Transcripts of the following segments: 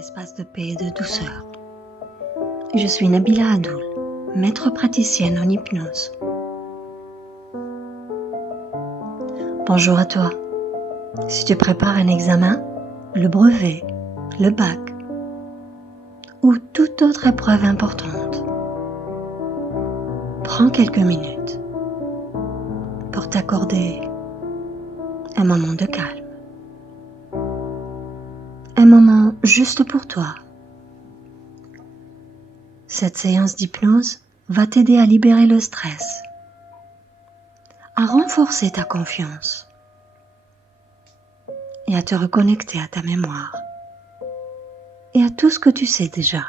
espace de paix et de douceur. Je suis Nabila Adoul, maître praticienne en hypnose. Bonjour à toi. Si tu prépares un examen, le brevet, le bac ou toute autre épreuve importante, prends quelques minutes pour t'accorder un moment de calme. Un moment juste pour toi. Cette séance d'hypnose va t'aider à libérer le stress, à renforcer ta confiance et à te reconnecter à ta mémoire et à tout ce que tu sais déjà.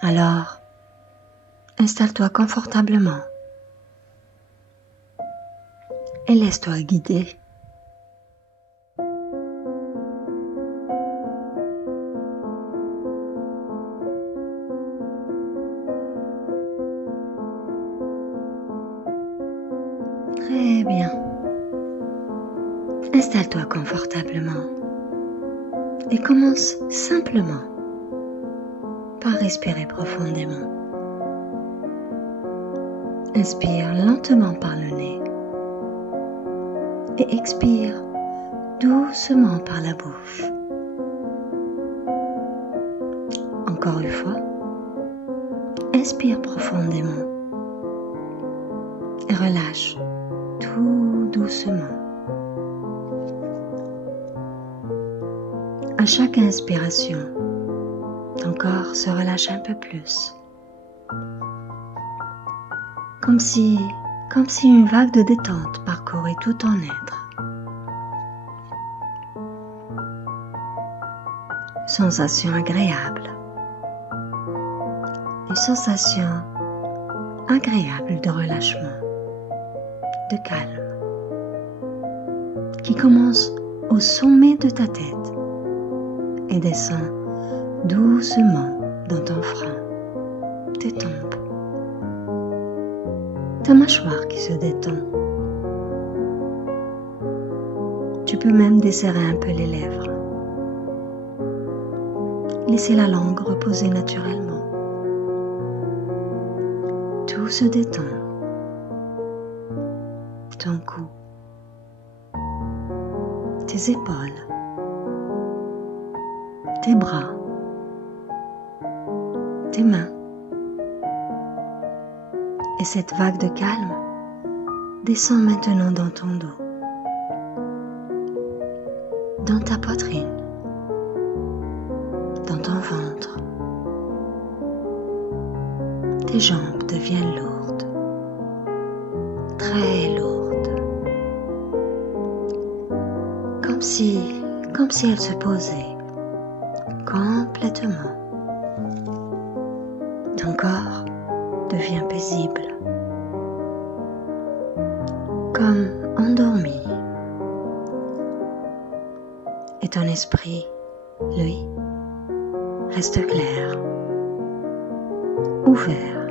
Alors, installe-toi confortablement et laisse-toi guider. Très bien. Installe-toi confortablement et commence simplement par respirer profondément. Inspire lentement par le nez et expire doucement par la bouche. Encore une fois, inspire profondément et relâche tout doucement. À chaque inspiration, ton corps se relâche un peu plus. Comme si une vague de détente parcourait tout ton être. Sensation agréable. Une sensation agréable de relâchement, de calme, qui commence au sommet de ta tête et descend doucement dans ton front, tes tempes, ta mâchoire qui se détend. Tu peux même desserrer un peu les lèvres. Laissez la langue reposer naturellement. Tout se détend. Ton cou, tes épaules, tes bras, tes mains. Et cette vague de calme descend maintenant dans ton dos, dans ta poitrine, dans ton ventre. Tes jambes deviennent lourdes, très lourdes, comme si elles se posaient complètement. Ton corps devient paisible, comme endormi. Et ton esprit, lui, reste clair, ouvert,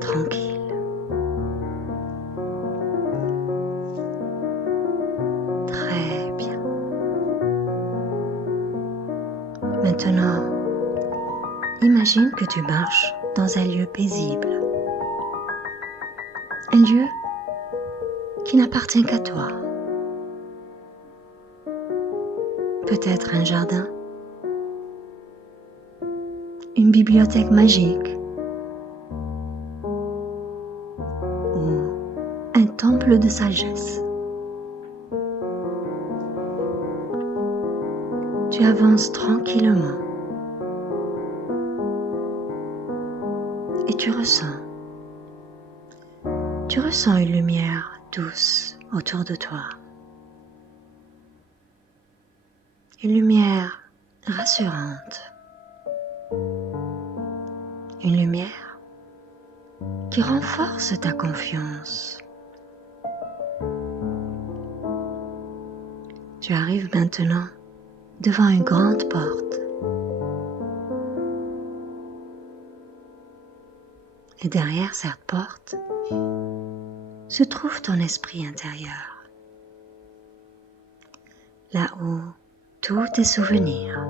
tranquille. Très bien. Maintenant, imagine que tu marches dans un lieu paisible. Un lieu qui n'appartient qu'à toi. Peut-être un jardin, une bibliothèque magique ou un temple de sagesse. Tu avances tranquillement et tu ressens une lumière douce autour de toi. Une lumière rassurante. Une lumière qui renforce ta confiance. Tu arrives maintenant devant une grande porte. Et derrière cette porte se trouve ton esprit intérieur. là où tous tes souvenirs,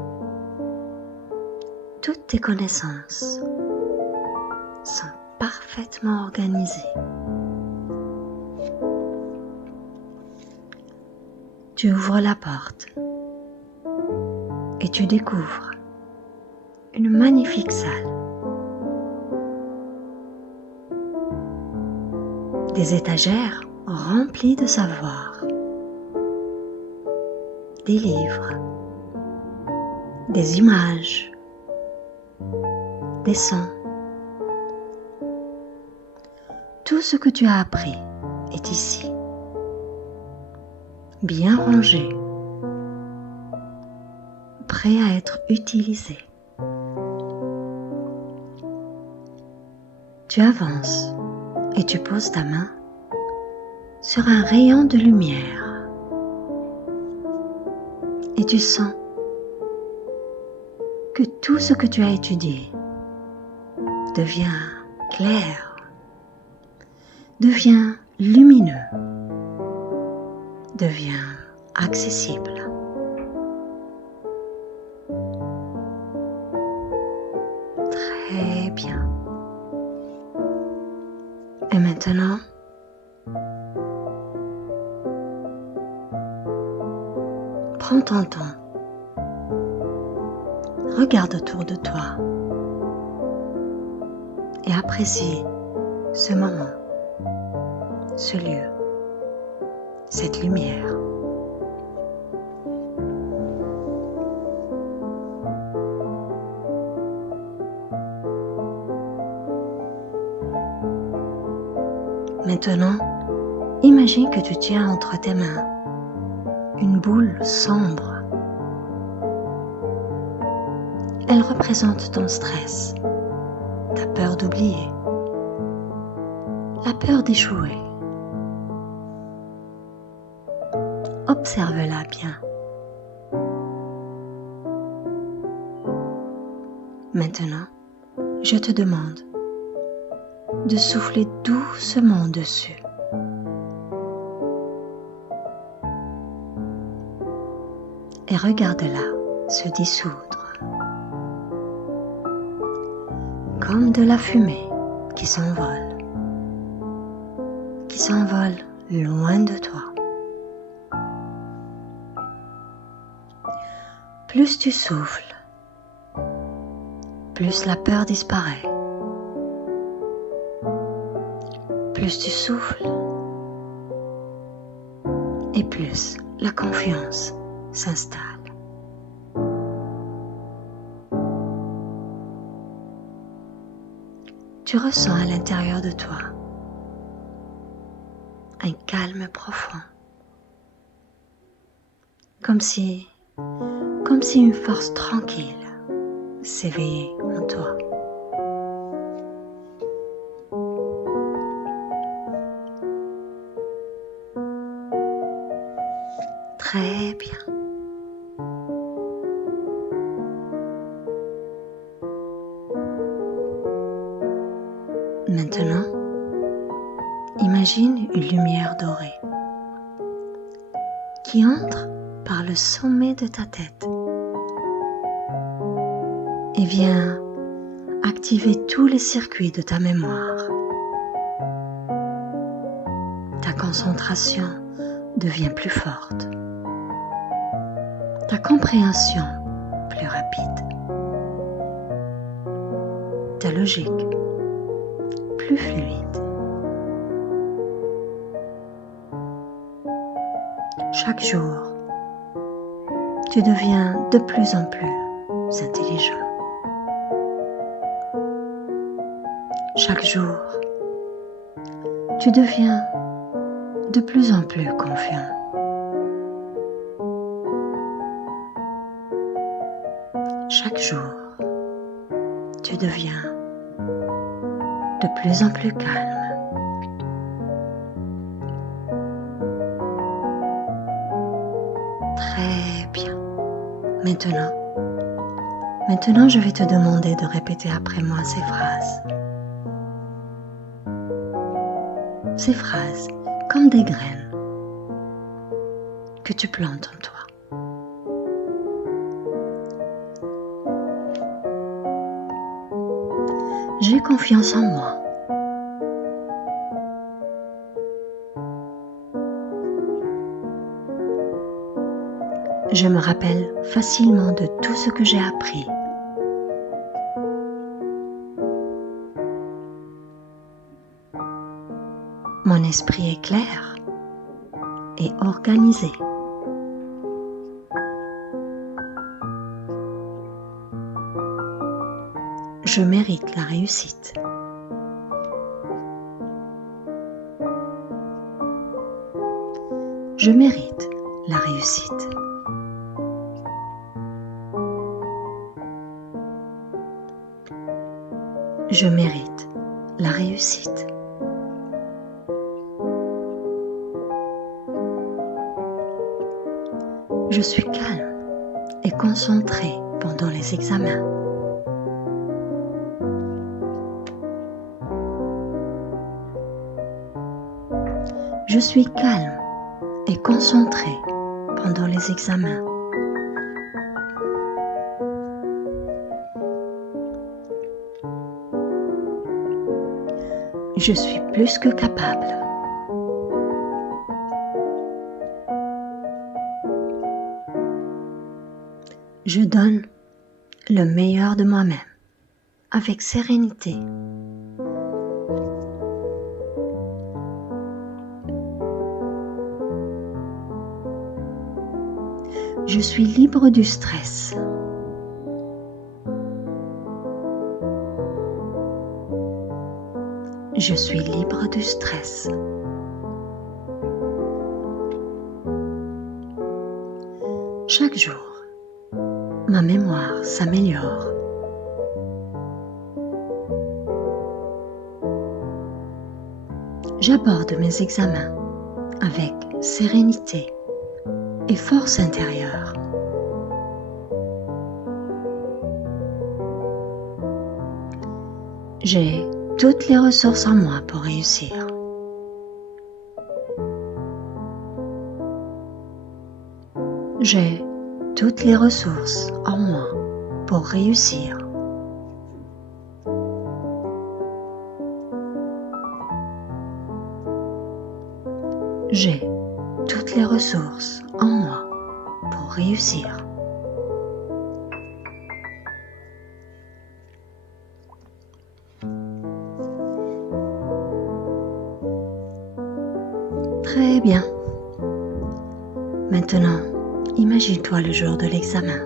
toutes tes connaissances sont parfaitement organisées. Tu ouvres la porte et tu découvres une magnifique salle. Des étagères remplies de savoir, des livres, des images, des sons. Tout ce que tu as appris est ici, bien rangé, prêt à être utilisé. Tu avances et tu poses ta main sur un rayon de lumière et tu sens que tout ce que tu as étudié devient clair, devient lumineux, devient accessible. Très bien. Et maintenant, prends ton temps. Regarde autour de toi et apprécie ce moment, ce lieu, cette lumière. Maintenant, imagine que tu tiens entre tes mains une boule sombre. Elle représente ton stress, ta peur d'oublier, la peur d'échouer. Observe-la bien. Maintenant, je te demande de souffler doucement dessus. Et regarde-la se dissoudre, comme de la fumée qui s'envole loin de toi. Plus tu souffles, plus la peur disparaît. Plus tu souffles, et plus la confiance s'installe. Tu ressens à l'intérieur de toi un calme profond, comme si une force tranquille s'éveillait en toi. Très bien. Maintenant, imagine une lumière dorée qui entre par le sommet de ta tête et vient activer tous les circuits de ta mémoire. Ta concentration devient plus forte, ta compréhension plus rapide, ta logique plus fluide. Chaque jour, tu deviens de plus en plus intelligent. Chaque jour, tu deviens de plus en plus confiant. Chaque jour, tu deviens de plus en plus calme. Très bien. Maintenant, je vais te demander de répéter après moi ces phrases. Ces phrases comme des graines que tu plantes en toi. j'ai confiance en moi. Je me rappelle facilement de tout ce que j'ai appris. Mon esprit est clair et organisé. Je mérite la réussite. Je mérite la réussite. Je mérite la réussite. Je suis calme et concentré pendant les examens. Je suis calme et concentré pendant les examens. Je suis plus que capable. Je donne le meilleur de moi-même avec sérénité. Je suis libre du stress. Je suis libre du stress. Chaque jour, ma mémoire s'améliore. J'aborde mes examens avec sérénité et force intérieure. J'ai toutes les ressources en moi pour réussir. J'ai toutes les ressources en moi pour réussir. J'ai toutes les ressources en moi pour réussir. Très bien. Maintenant, imagine-toi le jour de l'examen.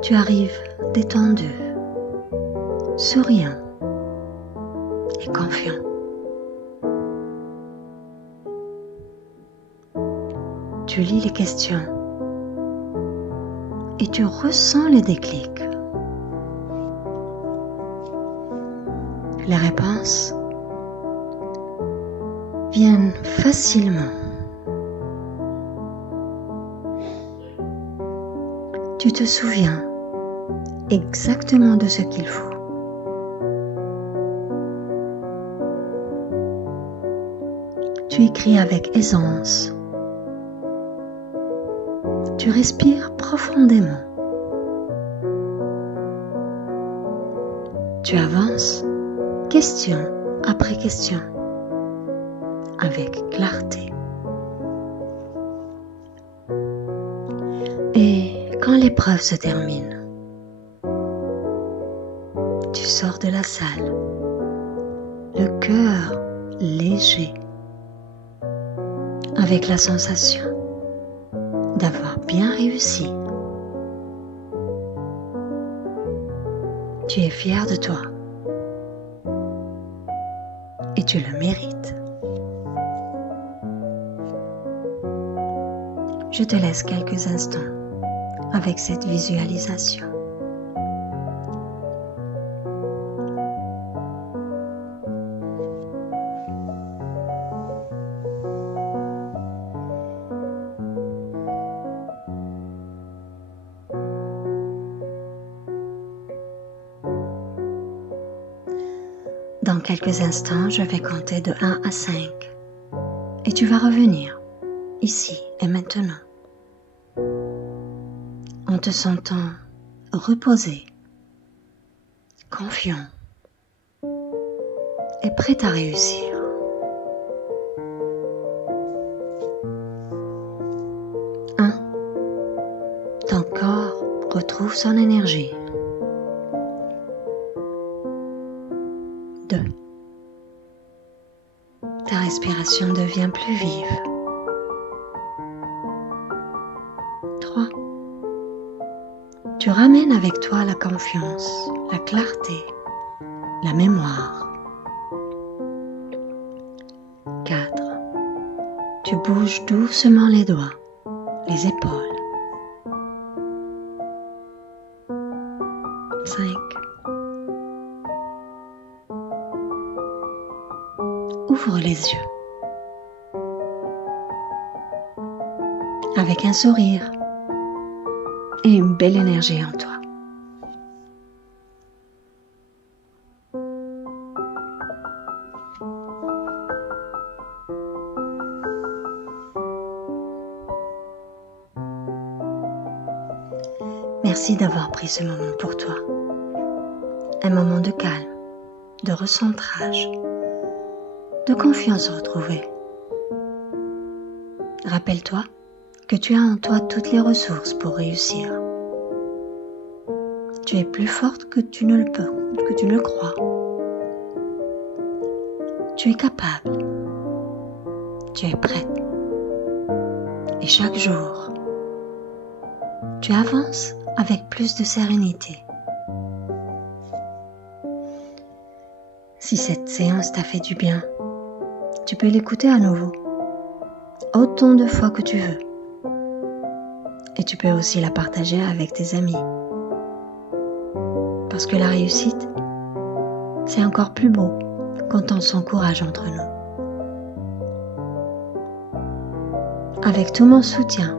Tu arrives détendu, souriant et confiant. Tu lis les questions et tu ressens les déclics. Les réponses viennent facilement. Tu te souviens exactement de ce qu'il faut. Tu écris avec aisance. Tu respires profondément. Tu avances question après question avec clarté. Et quand l'épreuve se termine, tu sors de la salle, le cœur léger, avec la sensation d'avoir bien réussi. Tu es fier de toi et tu le mérites. Je te laisse quelques instants avec cette visualisation. Dans quelques instants, je vais compter de 1 à 5 et tu vas revenir ici et maintenant en te sentant reposé, confiant et prêt à réussir. Ton corps retrouve son énergie. 2. Ta respiration devient plus vive. 3. Tu ramènes avec toi la confiance, la clarté, la mémoire. 4. Tu bouges doucement les doigts, les épaules. 5. Ouvre les yeux. Avec un sourire et une belle énergie en toi. Merci d'avoir pris ce moment pour toi. Un moment de calme, de recentrage, de confiance retrouvée. Rappelle-toi que tu as en toi toutes les ressources pour réussir. Tu es plus forte que tu ne le crois. Tu es capable. Tu es prête. Et chaque jour, tu avances avec plus de sérénité. Si cette séance t'a fait du bien, tu peux l'écouter à nouveau, autant de fois que tu veux. Et tu peux aussi la partager avec tes amis. Parce que la réussite, c'est encore plus beau quand on s'encourage entre nous. Avec tout mon soutien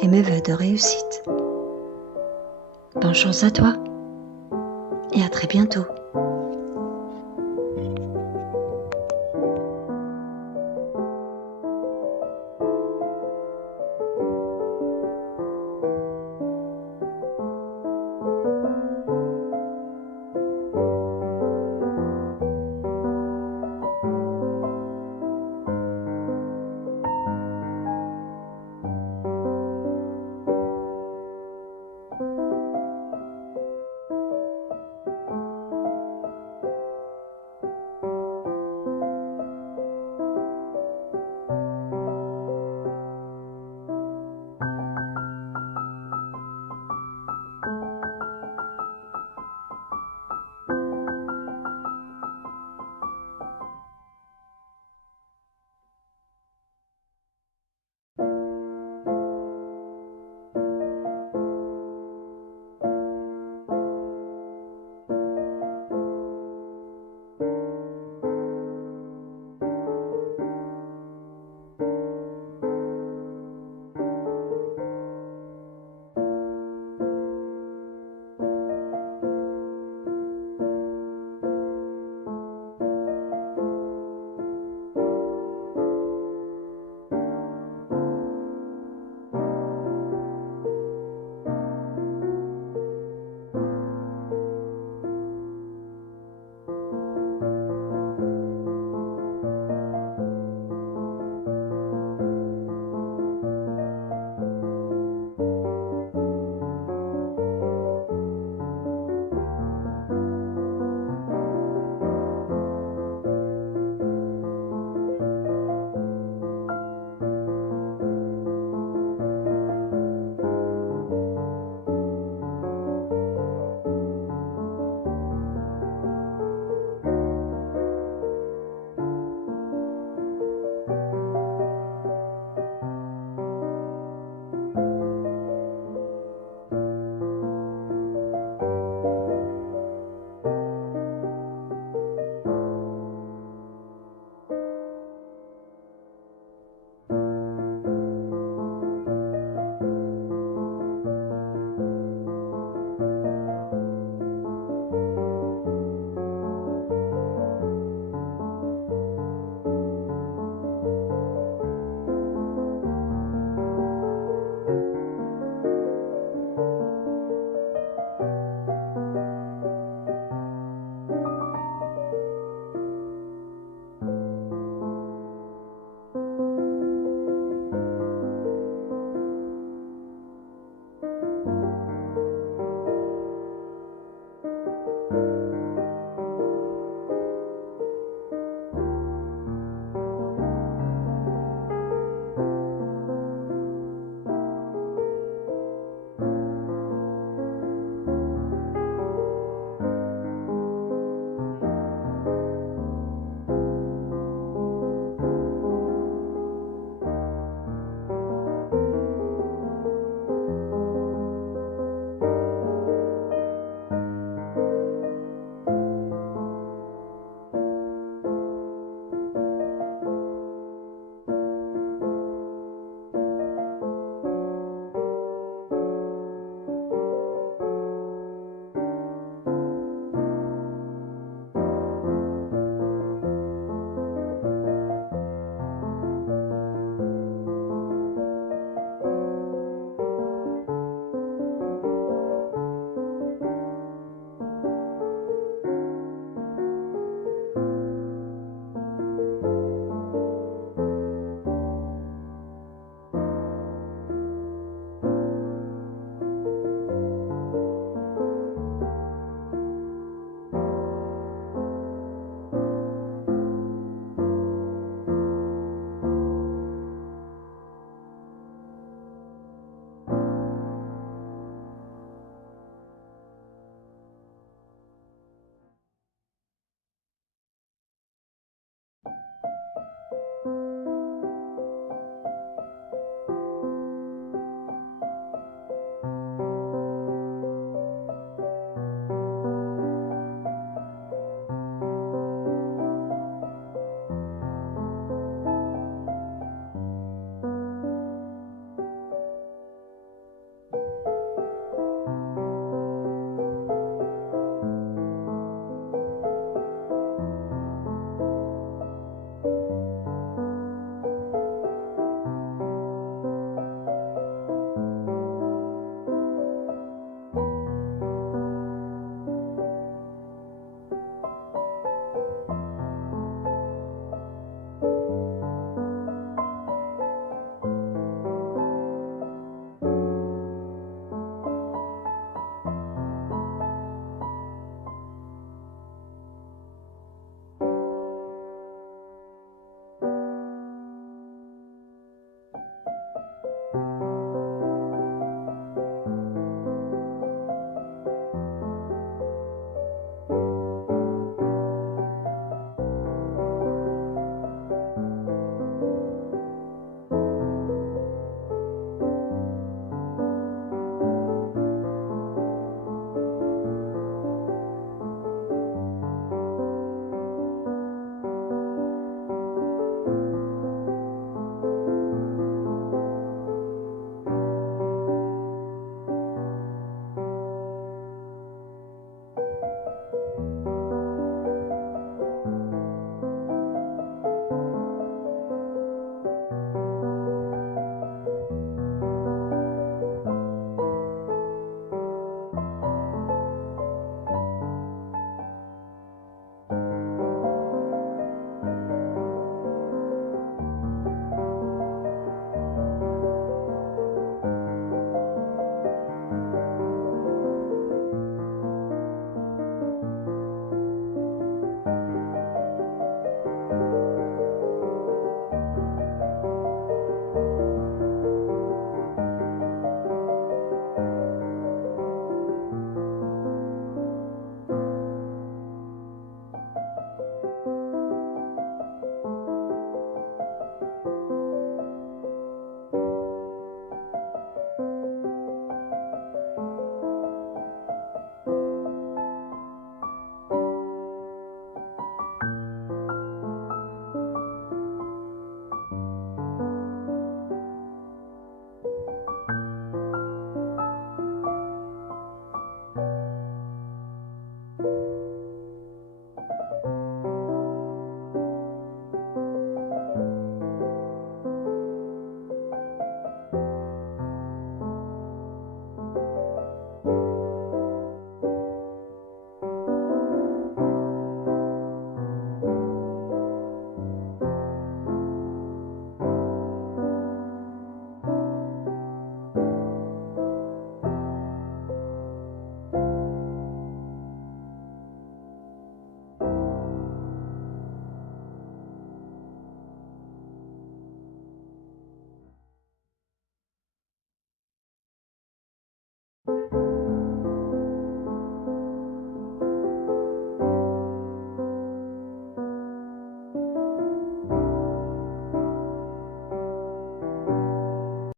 et mes vœux de réussite. Bonne chance à toi et à très bientôt.